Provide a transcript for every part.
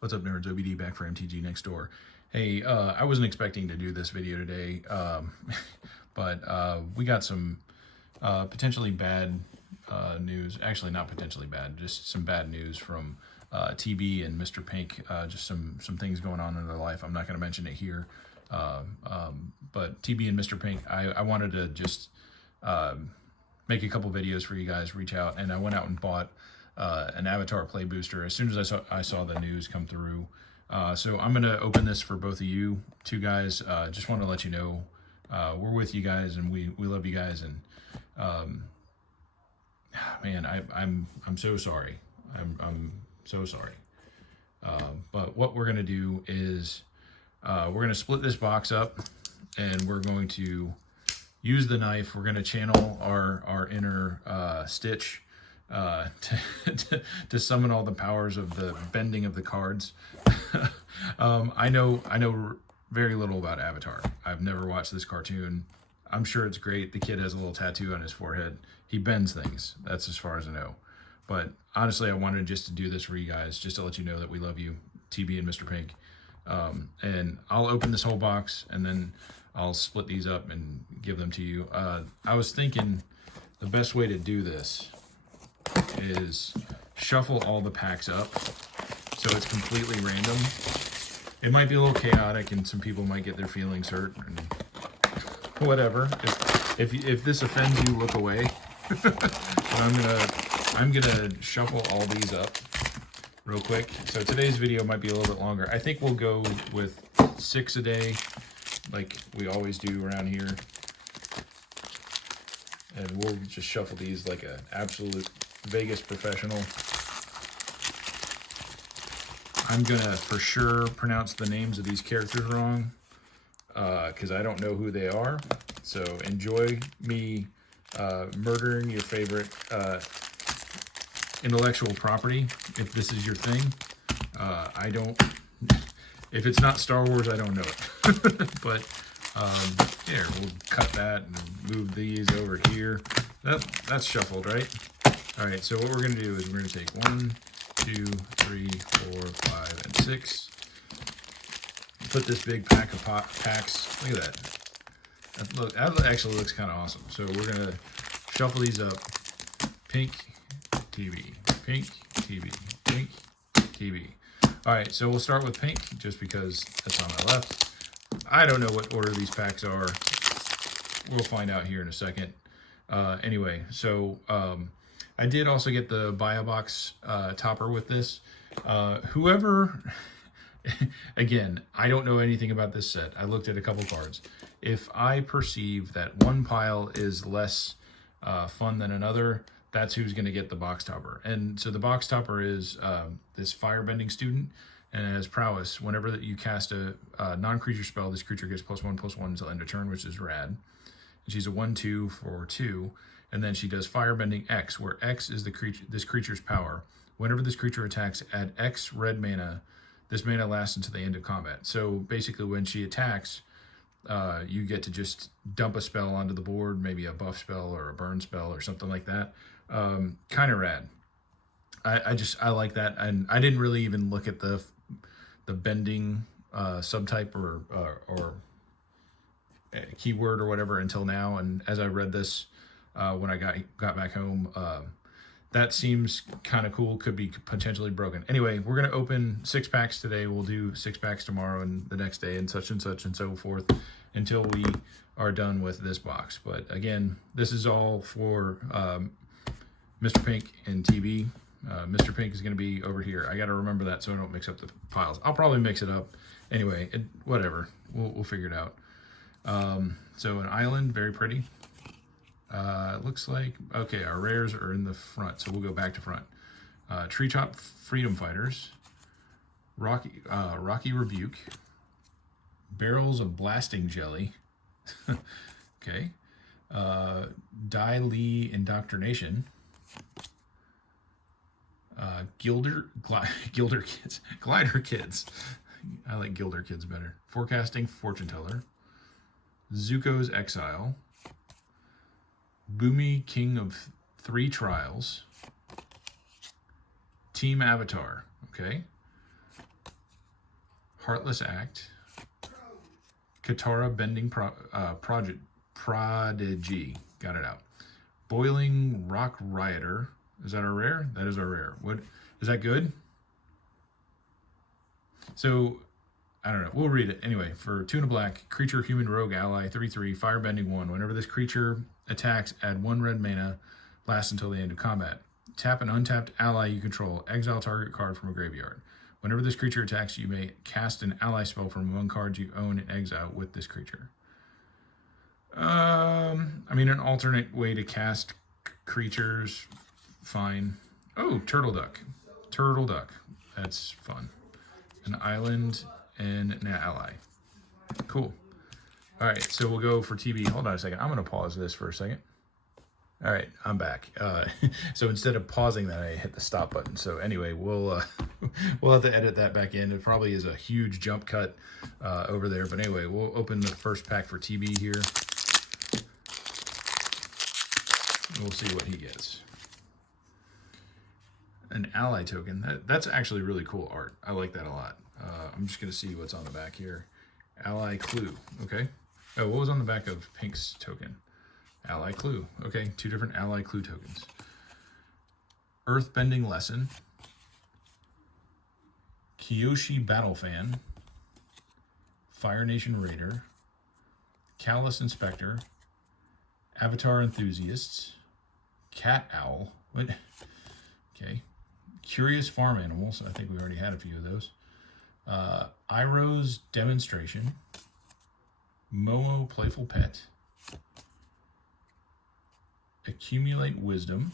What's up, nerds? OBD back for MTG Next Door. Hey, I wasn't expecting to do this video today, but we got some potentially bad news. Actually, not potentially bad, just some bad news from TB and Mr. Pynk. Just some things going on in their life. I'm not going to mention it here, but TB and Mr. Pynk, I wanted to just make a couple videos for you guys, reach out, and I went out and bought an avatar play booster as soon as I saw the news come through. So I'm going to open this for both of you two guys. Just want to let you know we're with you guys, and we love you guys. And man, I'm so sorry. I'm so sorry. But what we're going to do is we're going to split this box up, and we're going to use the knife. We're going to channel our inner Stitch to summon all the powers of the bending of the cards. I know very little about Avatar. I've never watched this cartoon. I'm sure it's great. The kid has a little tattoo on his forehead. He bends things. That's as far as I know. But honestly, I wanted just to do this for you guys, just to let you know that we love you, TB and Mr. Pynk. And I'll open this whole box, and then I'll split these up and give them to you. I was thinking the best way to do this is shuffle all the packs up so it's completely random. It might be a little chaotic, and some people might get their feelings hurt, and whatever. If this offends you, look away. But I'm gonna shuffle all these up real quick. So today's video might be a little bit longer. I think we'll go with 6 a day, like we always do around here. And we'll just shuffle these like an absolute Vegas professional. I'm gonna for sure pronounce the names of these characters wrong, because I don't know who they are. So enjoy me murdering your favorite intellectual property, if this is your thing. I don't, if it's not Star Wars, I don't know it. But here, we'll cut that and move these over here. That's shuffled, right? All right, so what we're gonna do is we're gonna take 1, 2, 3, 4, 5, and 6. Put this big pack of packs. Look at that. That actually looks kind of awesome. So we're gonna shuffle these up. Pynk, TB, Pynk, TB, Pynk, TB. All right, so we'll start with Pynk, just because that's on my left. I don't know what order these packs are. We'll find out here in a second. Anyway, so I did also get the Bio Box topper with this. Whoever, again, I don't know anything about this set. I looked at a couple cards. If I perceive that one pile is less fun than another, that's who's going to get the box topper. And so the box topper is this firebending student, and it has prowess. Whenever that you cast a non-creature spell, this creature gets +1/+1 until end of turn, which is rad. And she's a 1/2 for 2. And then she does Firebending X, where X is this creature's power. Whenever this creature attacks, add X red mana. This mana lasts until the end of combat. So basically, when she attacks, you get to just dump a spell onto the board, maybe a buff spell or a burn spell or something like that. Kind of rad. I like that, and I didn't really even look at the bending subtype or keyword or whatever until now. And as I read this when I got back home, that seems kind of cool. Could be potentially broken. Anyway, we're gonna open 6 packs today. We'll do 6 packs tomorrow and the next day, and such and so forth, until we are done with this box. But again, this is all for Mr. Pynk and TB. Mr. Pynk is going to be over here. I got to remember that so I don't mix up the piles. I'll probably mix it up. Anyway, whatever. We'll figure it out. So an island, very pretty. Looks like, okay, our rares are in the front, so we'll go back to front. Treetop Freedom Fighters. Rocky Rebuke. Barrels of Blasting Jelly. Okay. Dai Li Indoctrination. Glider Kids. I like Gilder Kids better. Forecasting Fortune Teller. Zuko's Exile. Boomy King of 3 Trials. Team Avatar. Okay. Heartless Act, Katara Bending Prodigy, got it out. Boiling Rock Rioter, is that our rare? That is our rare. What, is that good? So, I don't know. We'll read it. Anyway, for 2 and a black, creature, human, rogue, ally, 3/3, firebending 1. Whenever this creature attacks, add 1 red mana, lasts until the end of combat. Tap an untapped ally you control. Exile target card from a graveyard. Whenever this creature attacks, you may cast an ally spell from among cards you own in exile with this creature. I mean, an alternate way to cast creatures, fine. Oh, Turtle Duck. Turtle Duck. That's fun. An island and an ally. Cool. All right, so we'll go for TB. Hold on a second. I'm going to pause this for a second. All right, I'm back. So instead of pausing that, I hit the stop button. So anyway, we'll have to edit that back in. It probably is a huge jump cut over there. But anyway, we'll open the first pack for TB here. We'll see what he gets. An ally token. That's actually really cool art. I like that a lot. I'm just going to see what's on the back here. Ally clue. Okay. Oh, what was on the back of Pynk's token? Ally clue. Okay, 2 different ally clue tokens. Earthbending lesson. Kyoshi battle fan. Fire Nation raider. Callous inspector. Avatar enthusiasts. Cat owl. What? Okay. Curious farm animals. I think we already had a few of those. Iroh's demonstration. Momo playful pet. Accumulate wisdom.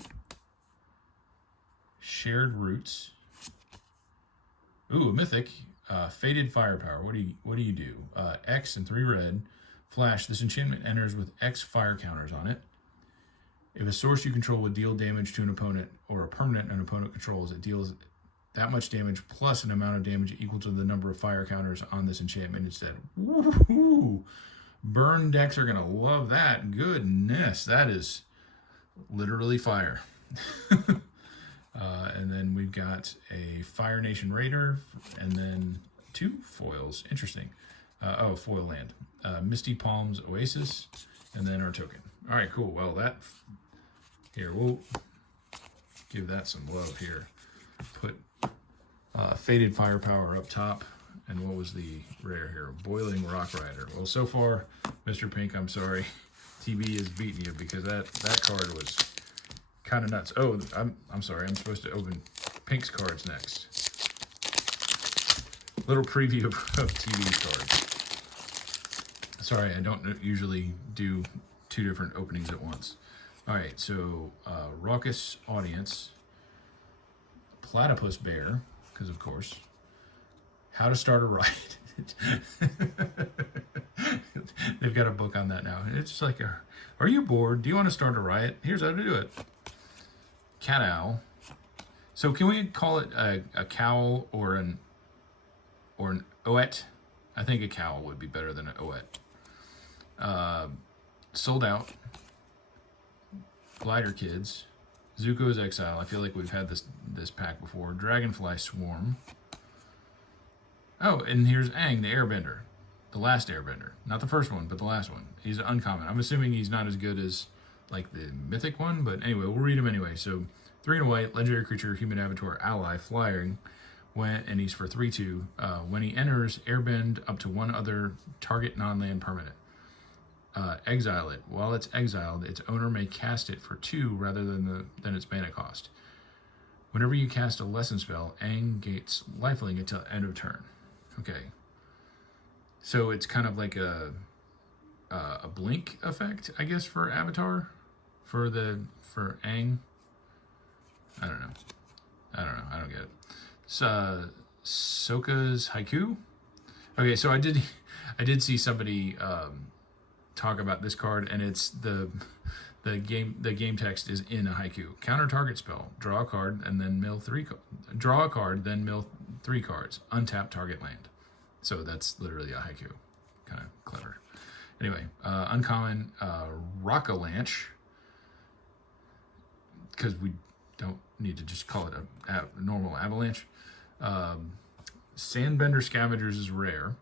Shared roots. Ooh, a mythic. Faded firepower. What do you do? X and 3 red. Flash. This enchantment enters with X fire counters on it. If a source you control would deal damage to an opponent or a permanent an opponent controls, it deals that much damage plus an amount of damage equal to the number of fire counters on this enchantment instead. Woohoo! Burn decks are going to love that. Goodness, that is literally fire. And then we've got a Fire Nation Raider and then 2 foils. Interesting. Foil land. Misty Palms Oasis and then our token. All right, cool. Well, here, we'll give that some love here. Put Faded Firepower up top. And what was the rare here? Boiling Rock Rider. Well, so far, Mr. Pynk, I'm sorry. TB is beating you because that card was kind of nuts. Oh, I'm sorry. I'm supposed to open Pynk's cards next. Little preview of TB's cards. Sorry, I don't usually do 2 different openings at once. All right, so Raucous Audience. Platypus Bear, because of course. How to Start a Riot. They've got a book on that now. It's just like, are you bored? Do you want to start a riot? Here's how to do it. Cat owl. So can we call it a cowl or an oet? I think a cowl would be better than an oet. Sold Out. Glider Kids. Zuko's Exile. I feel like we've had this pack before. Dragonfly Swarm. Oh, and here's Aang, the Airbender. The last Airbender. Not the first one, but the last one. He's uncommon. I'm assuming he's not as good as, like, the mythic one, but anyway, we'll read him anyway. So, 3 and a white, legendary creature, human avatar, ally, flying, and he's for 3/2. When he enters, airbend up to 1 other target non-land permanent. Exile it. While it's exiled, its owner may cast it for 2 rather than its mana cost. Whenever you cast a lesson spell, Aang gains lifelink until end of turn. Okay. So it's kind of like a blink effect, I guess, for Avatar, for Aang. I don't know. I don't get it. Sokka's Haiku. Okay, so I did see somebody talk about this card, and it's the game text is in a haiku. Counter target spell. Draw a card and then mill 3. Draw a card, then mill 3 cards. Untap target land. So that's literally a haiku. Kind of clever. Anyway, uncommon Rockalanche, because we don't need to just call it a normal avalanche. Sandbender Scavengers is rare.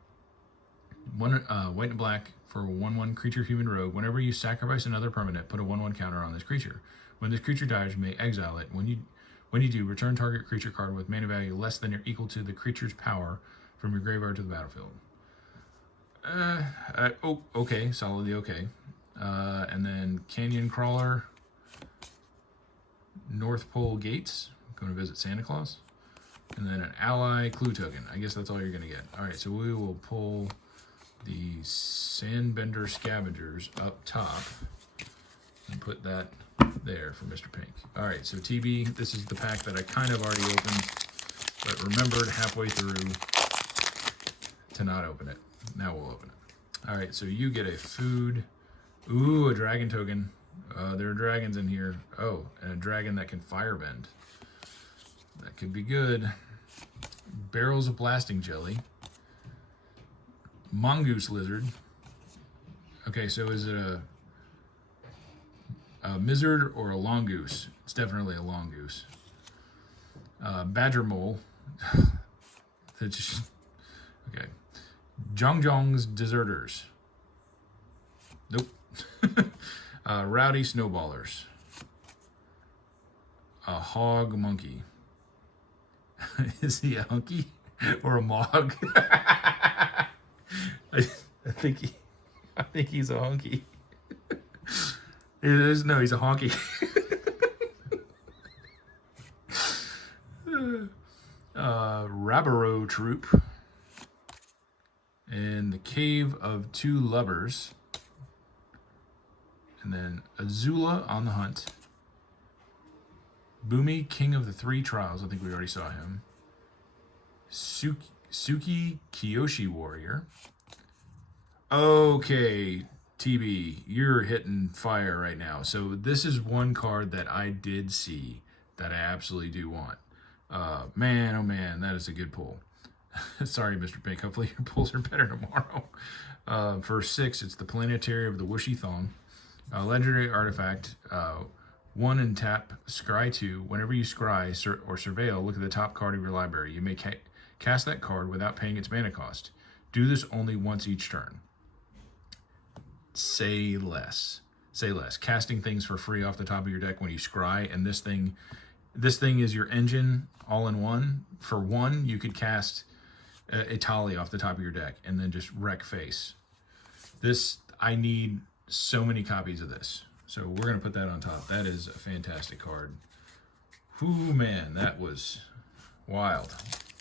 One white and black for a 1/1 creature human rogue. Whenever you sacrifice another permanent, put a 1/1 counter on this creature. When this creature dies, you may exile it. When you do, return target creature card with mana value less than or equal to the creature's power from your graveyard to the battlefield. Okay, solidly okay. And then Canyon Crawler, North Pole Gates, going to visit Santa Claus. And then an ally clue token. I guess that's all you're going to get. All right, so we will pull the Sandbender Scavengers up top and put that there for Mr. Pynk. All right, so TB, this is the pack that I kind of already opened, but remembered halfway through to not open it. Now we'll open it. All right, so you get a food. Ooh, a dragon token. There are dragons in here. Oh, and a dragon that can firebend. That could be good. Barrels of blasting jelly. Mongoose lizard. Okay, so is it a lizard or a longoose? It's definitely a longoose. Badger mole. Okay. Jongjong's deserters. Nope. Rowdy snowballers. A hog monkey. Is he a hunky or a mog? I think he's a hunky. No, he's a honky. Rabaro troop. And the Cave of Two Lovers. And then Azula on the Hunt. Boomy, King of the Three Trials. I think we already saw him. Suki Kiyoshi Warrior. Okay, TB, you're hitting fire right now. So this is one card that I did see that I absolutely do want. Man, oh man, that is a good pull. Sorry, Mr. Pynk. Hopefully your pulls are better tomorrow. For 6, it's the Planetary of the Whooshy Thong. Legendary artifact. 1 and tap, scry 2. Whenever you scry or surveil, look at the top card of your library. You may cast that card without paying its mana cost. Do this only once each turn. Say less. Say less. Casting things for free off the top of your deck when you scry, and this thing is your engine all in one. For 1, you could cast Italy off the top of your deck and then just wreck face. This, I need so many copies of this. So we're going to put that on top. That is a fantastic card. Whoo, man, that was wild.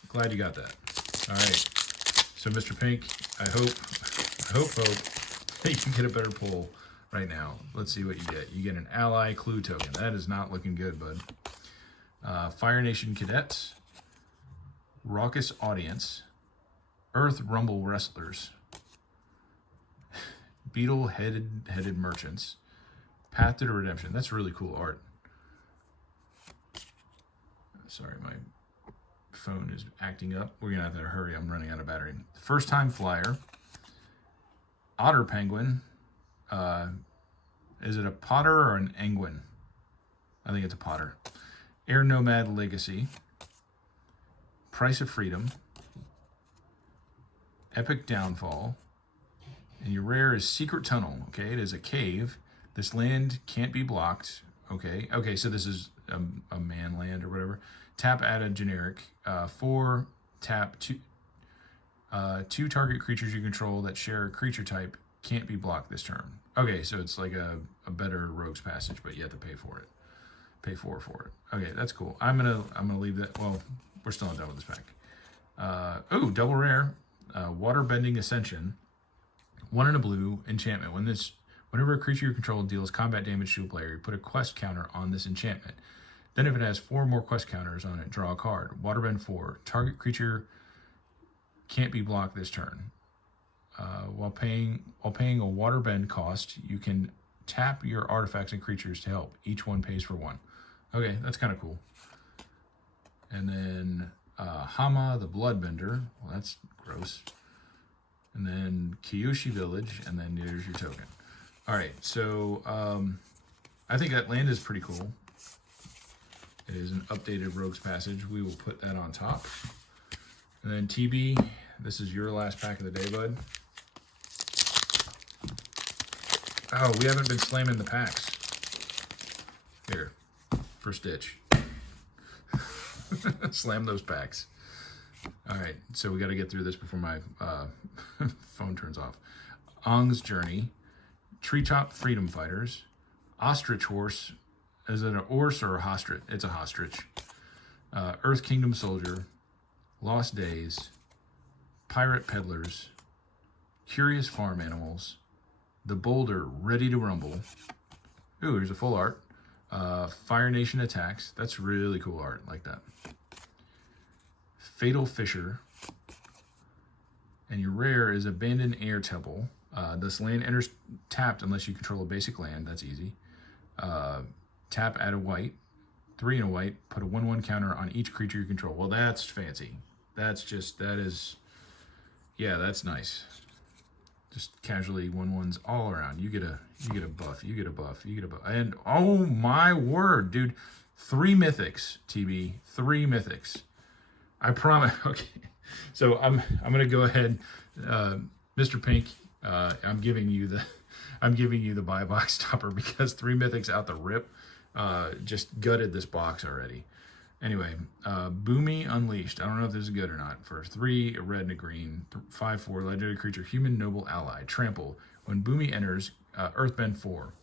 Glad you got that. All right. So, Mr. Pynk, I hope that you can get a better pull right now. Let's see what you get. You get an ally clue token. That is not looking good, bud. Fire Nation Cadets. Raucous Audience. Earth Rumble Wrestlers. Beetle-headed merchants. Path to the Redemption. That's really cool art. Sorry, my phone is acting up. We're gonna have to hurry. I'm running out of battery. First Time Flyer. Otter Penguin. Is it a Potter or an Penguin? I think it's a Potter. Air Nomad Legacy. Price of Freedom. Epic Downfall. And your rare is Secret Tunnel. Okay, it is a cave. This land can't be blocked. Okay, so this is a man land or whatever. Tap, add a generic. 4, tap, 2 target creatures you control that share a creature type can't be blocked this turn. Okay, so it's like a better Rogue's Passage, but you have to pay for it. Pay 4 for it. Okay, that's cool. I'm gonna leave that. Well, we're still not done with this pack. Oh, double rare. Waterbending Ascension. 1 and a blue enchantment. Whenever a creature you control deals combat damage to a player, you put a quest counter on this enchantment. Then if it has 4 more quest counters on it, draw a card. Waterbend 4. Target creature can't be blocked this turn. While paying a waterbend cost, you can tap your artifacts and creatures to help. Each one pays for 1. Okay, that's kind of cool. And then Hama the Bloodbender. Well, that's gross. And then Kiyoshi Village, and then there's your token. All right, so I think that land is pretty cool. It is an updated Rogue's Passage. We will put that on top. And then TB, this is your last pack of the day, bud. Oh, we haven't been slamming the packs. Here, for Stitch. Slam those packs. All right, so we got to get through this before my phone turns off. Ong's Journey, Treetop Freedom Fighters, Ostrich Horse. Is it an horse or a ostrich? It's a ostrich. Earth Kingdom Soldier, Lost Days, Pirate Peddlers, Curious Farm Animals, The Boulder Ready to Rumble. Ooh, here's a full art. Fire Nation Attacks. That's really cool art, like that. Fatal Fisher. And your rare is Abandoned Air Temple. This land enters tapped unless you control a basic land. That's easy. Tap, add a white. 3 and a white. Put a 1/1 counter on each creature you control. Well, that's fancy. That's just, that is, yeah, that's nice. Just casually 1/1s all around. You get a buff. You get a buff. You get a buff. And oh my word, dude! 3 mythics, TB. 3 mythics. I promise. Okay, so I'm gonna go ahead, Mr. Pynk. I'm giving you the buy box topper because 3 mythics out the rip. Just gutted this box already. Anyway, Boomy Unleashed. I don't know if this is good or not. For 3, a red and a green, 5/4 legendary creature, human noble ally, trample. When Boomy enters, Earthbend 4.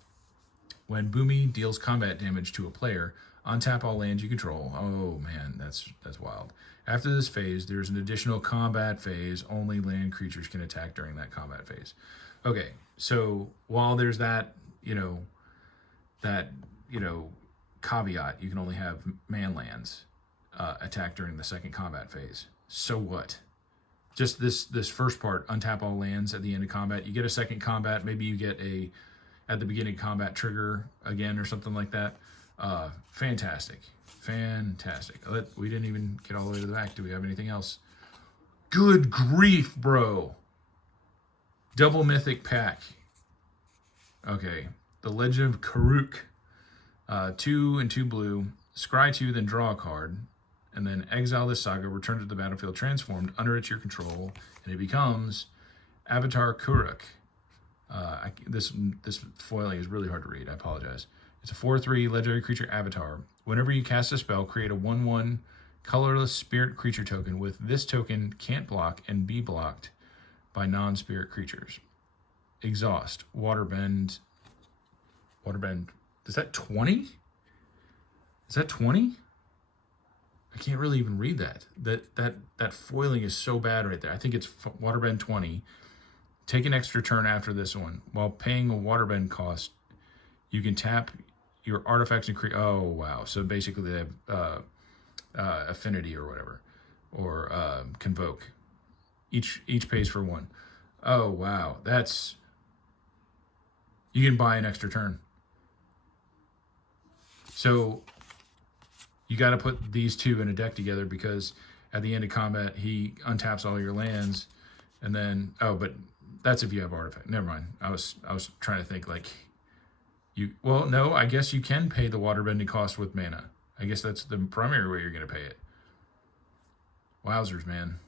When Boomy deals combat damage to a player, untap all lands you control. Oh man, that's wild. After this phase, there's an additional combat phase. Only land creatures can attack during that combat phase. Okay, so while there's that, caveat, you can only have man lands attack during the second combat phase. So what? Just this first part, untap all lands at the end of combat. You get a second combat, maybe you get at the beginning combat trigger again or something like that. Fantastic. We didn't even get all the way to the back. Do we have anything else? Good grief, bro. Double mythic pack. Okay. The Legend of Karuk. 2 and 2 blue, scry 2, then draw a card, and then exile this saga, return to the battlefield transformed under its your control, and it becomes Avatar Karuk. This foiling is really hard to read. I apologize. It's a 4/3 legendary creature avatar. Whenever you cast a spell, create a 1/1 colorless spirit creature token with this token can't block and be blocked by non-spirit creatures. Exhaust, Waterbend. Is that 20? Is that 20? I can't really even read that. That foiling is so bad right there. I think it's Waterbend 20. Take an extra turn after this one. While paying a Waterbend cost, you can tap your artifacts and create. Oh, wow. So basically they have affinity or whatever. Or convoke. Each pays for 1. Oh, wow. That's... You can buy an extra turn. So you got to put these 2 in a deck together because at the end of combat, he untaps all your lands. And then, but that's if you have artifact. Never mind. I was trying to think like well, no, I guess you can pay the waterbending cost with mana. I guess that's the primary way you're going to pay it. Wowzers, man.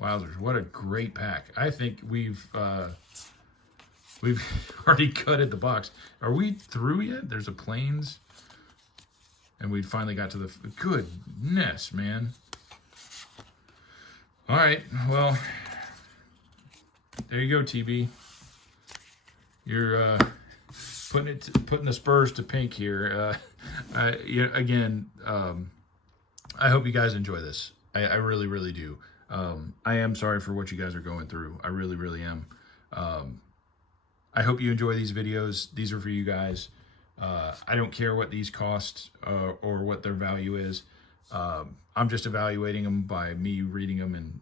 Wowzers. What a great pack. I think we've already gutted the box. Are we through yet? There's a Plains. And we finally got to the... Goodness, man. All right. Well, there you go, TB. You're putting the spurs to Pynk here. Again, I hope you guys enjoy this. I really, really do. I am sorry for what you guys are going through. I really, really am. I hope you enjoy these videos. These are for you guys. I don't care what these cost or what their value is. I'm just evaluating them by me reading them and,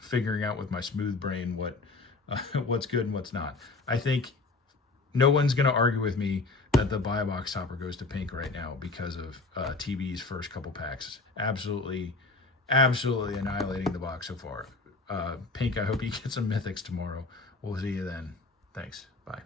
figuring out with my smooth brain what's good and what's not. I think no one's going to argue with me that the buy box topper goes to Pynk right now because of TB's first couple packs. Absolutely annihilating the box so far. Pynk, I hope you get some mythics tomorrow. We'll see you then. Thanks. Bye.